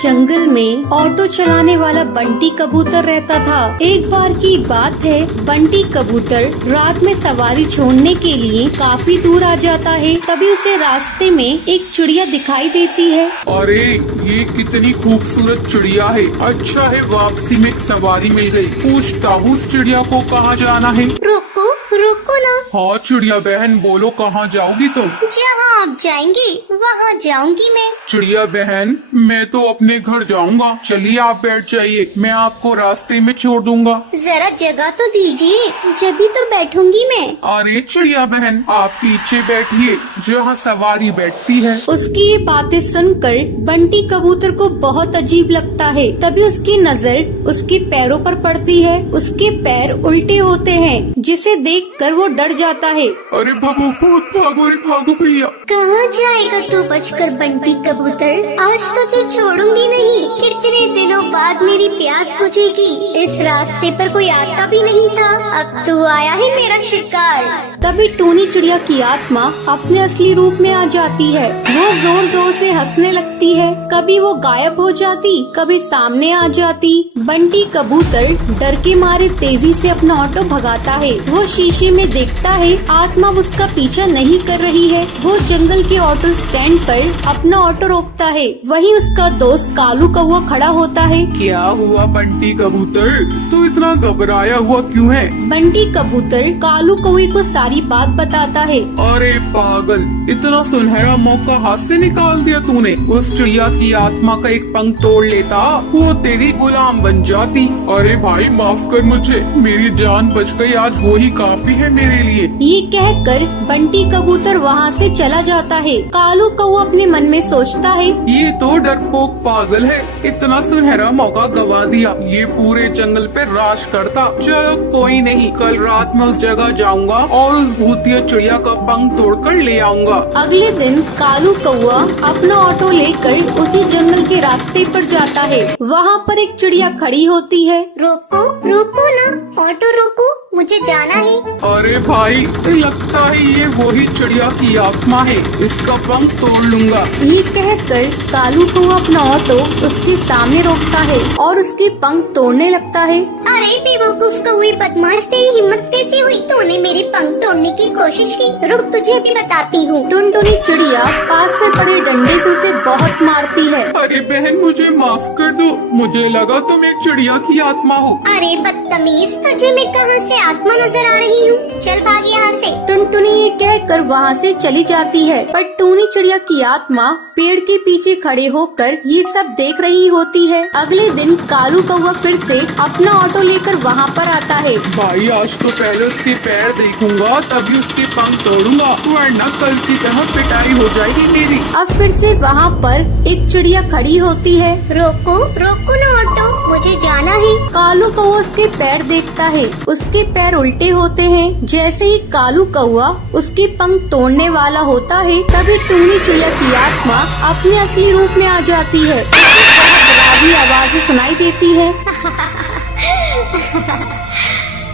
जंगल में ऑटो चलाने वाला बंटी कबूतर रहता था। एक बार की बात है, बंटी कबूतर रात में सवारी छोड़ने के लिए काफी दूर आ जाता है। तभी उसे रास्ते में एक चिड़िया दिखाई देती है। अरे ये कितनी खूबसूरत चिड़िया है। अच्छा है वापसी में एक सवारी मिल गई। पूछता हूँ उस चिड़िया को कहाँ जाना है। रुको रुको ना। हाँ चिड़िया बहन बोलो कहाँ जाओगी तुम? जहाँ आप जाएंगे वहाँ जाऊंगी मैं। चिड़िया बहन मैं तो अपने घर जाऊंगा। चलिए आप बैठ जाइए, मैं आपको रास्ते में छोड़ दूंगा। जरा जगह तो दीजिए, जभी तो बैठूंगी मैं। अरे चिड़िया बहन आप पीछे बैठिए जहाँ सवारी बैठती है। उसकी ये बातें सुनकर बंटी कबूतर को बहुत अजीब लगता है। तभी उसकी नजर उसके पैरों पर पड़ती है। उसके पैर उल्टे होते हैं, जिसे देखकर वो डर जाता है। अरे भागो भागो रे भागो भैया। कहाँ जाएगा तू बचकर बंटी कबूतर? आज तो तू छोड़ूंगी नहीं। कितने दिनों बाद मेरी प्यास बुझेगी। इस रास्ते पर कोई आता भी नहीं था, अब तू आया है मेरा शिकार। तभी टूनी चिड़िया की आत्मा अपने असली रूप में आ जाती है। वो जोर जोर से हंसने लगती है। कभी वो गायब हो जाती, कभी सामने आ जाती। बंटी कबूतर डर के मारे तेजी से अपना ऑटो भगाता है। वो शीशे में देखता है आत्मा उसका पीछा नहीं कर रही है। वो जंगल के ऑटो स्टैंड पर अपना ऑटो रोकता है। वहीं उसका दोस्त कालू कौवा खड़ा होता है। क्या हुआ बंटी कबूतर, तू इतना घबराया हुआ क्यों है? बंटी कबूतर कालू कौवे को सारी बात बताता है। अरे पागल, इतना सुनहरा मौका हाथ से निकाल दिया तूने। उस चिड़िया की आत्मा का एक पंख तोड़ लेता, वो तेरी गुलाम बन जाती। अरे भाई माफ कर मुझे, मेरी जान बच गई, आज वो ही काफी है मेरे लिए। ये कहकर बंटी कबूतर वहाँ से चला जाता है। कालू कौवा अपने मन में सोचता है, ये तो डरपोक पागल है, इतना सुनहरा मौका गवा दिया। ये पूरे जंगल पे राज करता। चलो कोई नहीं, कल रात में उस जगह जाऊंगा और उस भूतिया चिड़िया का पंख तोड़कर ले आऊंगा। अगले दिन कालू कौवा अपना ऑटो लेकर उसी जंगल के रास्ते पर जाता है। वहाँ पर एक चिड़िया खड़ी होती है। रोको रोको ना, ऑटो रोको, मुझे जाना है। अरे भाई लगता है ये वही चिड़िया की आत्मा है, इसका पंख तोड़ लूंगा। ये कहकर कालू कौवा अपना ऑटो उसके सामने रोकता है और उसके पंख तोड़ने लगता है। अरे बेवकूफ कौवे बदमाश, तेरी हिम्मत कैसे हुई? तूने मेरे पंख तोड़ने की कोशिश की। रुक तुझे भी बताती हूँ। टुनटुनी चिड़िया पास में पड़े डंडे से उसे बहुत मारती है। अरे बहन मुझे माफ कर दो, मुझे लगा तुम एक चिड़िया की आत्मा हो। अरे बदतमीज, तुझे मैं कहाँ से आत्मा नजर आ रही हूँ? चल भाग यहाँ से। टुनटुनी ये कहकर वहाँ से चली जाती है, पर टूनी चिड़िया की आत्मा पेड़ के पीछे खड़े होकर ये सब देख रही होती है। अगले दिन कालू कौवा फिर से अपना ऑटो लेकर वहाँ पर आता है। भाई आज तो पहले उसके पैर देखूंगा तभी उसके पंख तोड़ूंगा, वरना कल की तरह पिटाई हो जाएगी मेरी। अब फिर से वहाँ पर एक चिड़िया खड़ी होती है। रोको रोको ना ऑटो, मुझे जाना है। कालू कौवा उसके पैर देखता है, उसके पैर उल्टे होते हैं। जैसे ही कालू कौवा उसके पंख तोड़ने वाला होता है, तभी टूनी चिड़िया की आत्मा अपने असली रूप में आ जाती है। डरावनी आवाज़ें सुनाई देती है।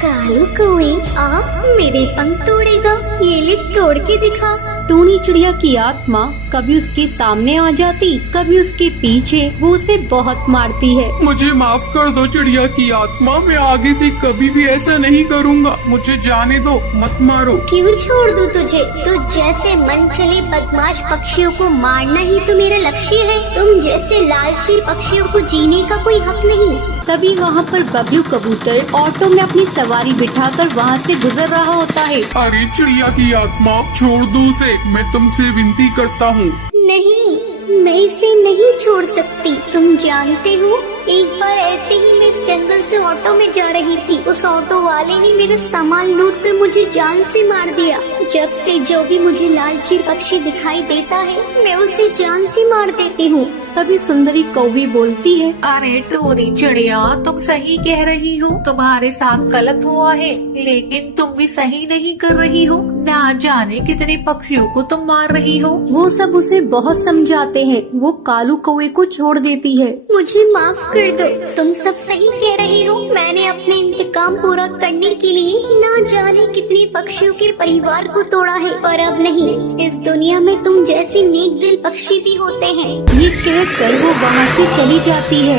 कालू कौवे आ मेरे पंख तोड़ेगा, ये ले तोड़ के दिखा। टूनी चिड़िया की आत्मा कभी उसके सामने आ जाती, कभी उसके पीछे। वो उसे बहुत मारती है। मुझे माफ कर दो चिड़िया की आत्मा, मैं आगे से कभी भी ऐसा नहीं करूँगा। मुझे जाने दो, मत मारो। क्यों छोड़ दूं तुझे? तू जैसे मन चले बदमाश पक्षियों को मारना ही तो मेरा लक्ष्य है। तुम जैसे लालची पक्षियों को जीने का कोई हक नहीं। तभी वहाँ पर बबलू कबूतर ऑटो में अपनी सवारी बिठाकर वहाँ से गुजर रहा होता है। अरे चिड़िया की आत्मा छोड़ दो उसे, मैं तुमसे विनती करता हूँ। नहीं, मैं इसे नहीं छोड़ सकती। तुम जानते हो, एक बार ऐसे ही मैं इस जंगल से ऑटो में जा रही थी। उस ऑटो वाले ने मेरा सामान लूट कर मुझे जान से मार दिया। जब से जो भी मुझे लालची पक्षी दिखाई देता है, मैं उसे जान से मार देती हूँ। तभी सुंदरी कौवी बोलती है, अरे टूनी चिड़िया तुम सही कह रही हो, तुम्हारे साथ गलत हुआ है, लेकिन तुम भी सही नहीं कर रही हो। ना जाने कितने पक्षियों को तुम मार रही हो। वो सब उसे बहुत समझाते हैं। वो कालू कौवे को छोड़ देती है। मुझे माफ कर दो, तुम सब सही कह रही हो। मैंने अपने इंतकाम पूरा करने के लिए ना जाने कितने पक्षियों के परिवार को तोड़ा है, और अब नहीं। इस दुनिया में तुम जैसे नेक दिल पक्षी भी होते हैं। ये कह देखकर वो वहाँ से चली जाती है।